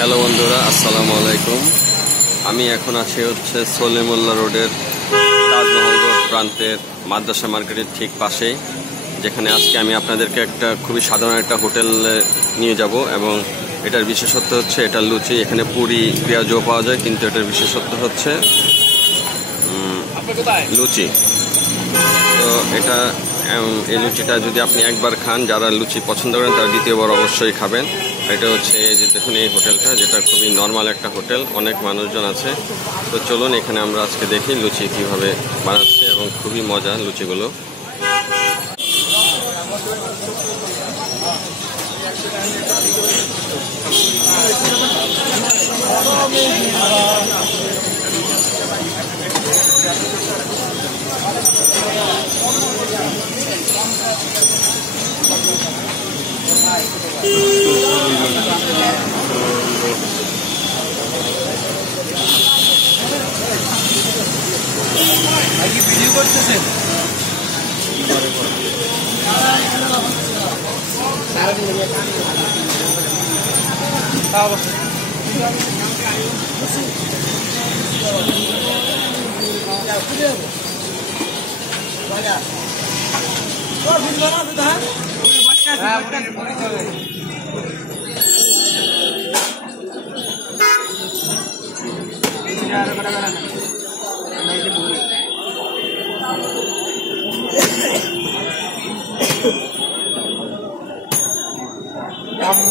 Hello বন্ধুরা, আসসালামু আলাইকুম। আমি এখন আছি হচ্ছে সলিমুল্লাহ রোডের তাজমহল রোড প্রান্তের মাদ্রাসা মার্কেটের ঠিক পাশেই, যেখানে আজকে আমি আপনাদেরকে একটা খুবই সাধারণ একটা হোটেলে নিয়ে যাব। এবং এটার বিশেষত্ব হচ্ছে এটা লুচি। এখানে পুরি পেঁয়াজও পাওয়া যায়, কিন্তু এটার বিশেষত্ব হচ্ছে লুচি। তো এটা এই লুচিটা যদি আপনি একবার খান, যারা লুচি পছন্দ করেন তারা দ্বিতীয়বার অবশ্যই খাবেন। এটা হচ্ছে যে দেখুন এই হোটেলটা, যেটা খুবই নর্মাল একটা হোটেল, অনেক মানুষজন আছে। তো চলুন এখানে আমরা আজকে দেখি লুচি কিভাবে বানাচ্ছে, এবং খুবই মজা লুচিগুলো। ভিডিও করতেছেন?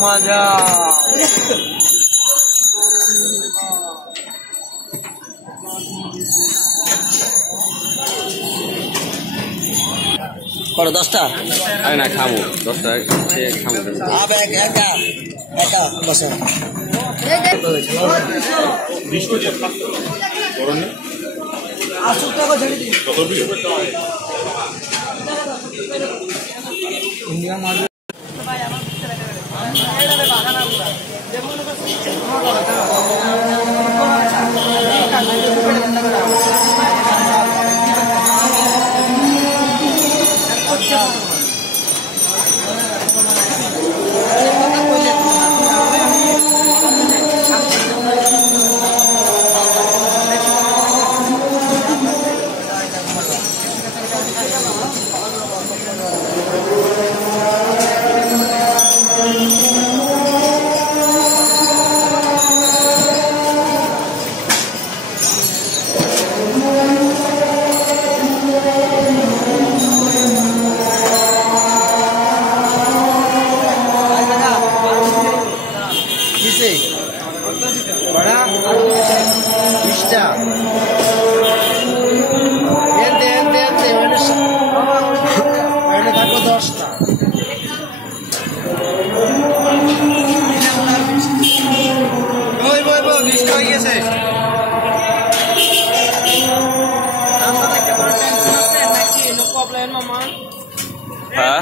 মজা করে 10টা আরে না খামু 10টা খামু আবে একা একা বসো 20 টাকা করনে 80 টাকা ছেড়ে দিন কত দিও ইন্ডিয়া মাল ভাই আমার এটারে বাগানা পুরা যেমন बड़ा 20টা मैंने থাকো 10টা ওই 20টা হয়ে গেছে আপনাদের কি কোনো টেনশন আছে নাকি? নো প্রবলেম মামা। হ্যাঁ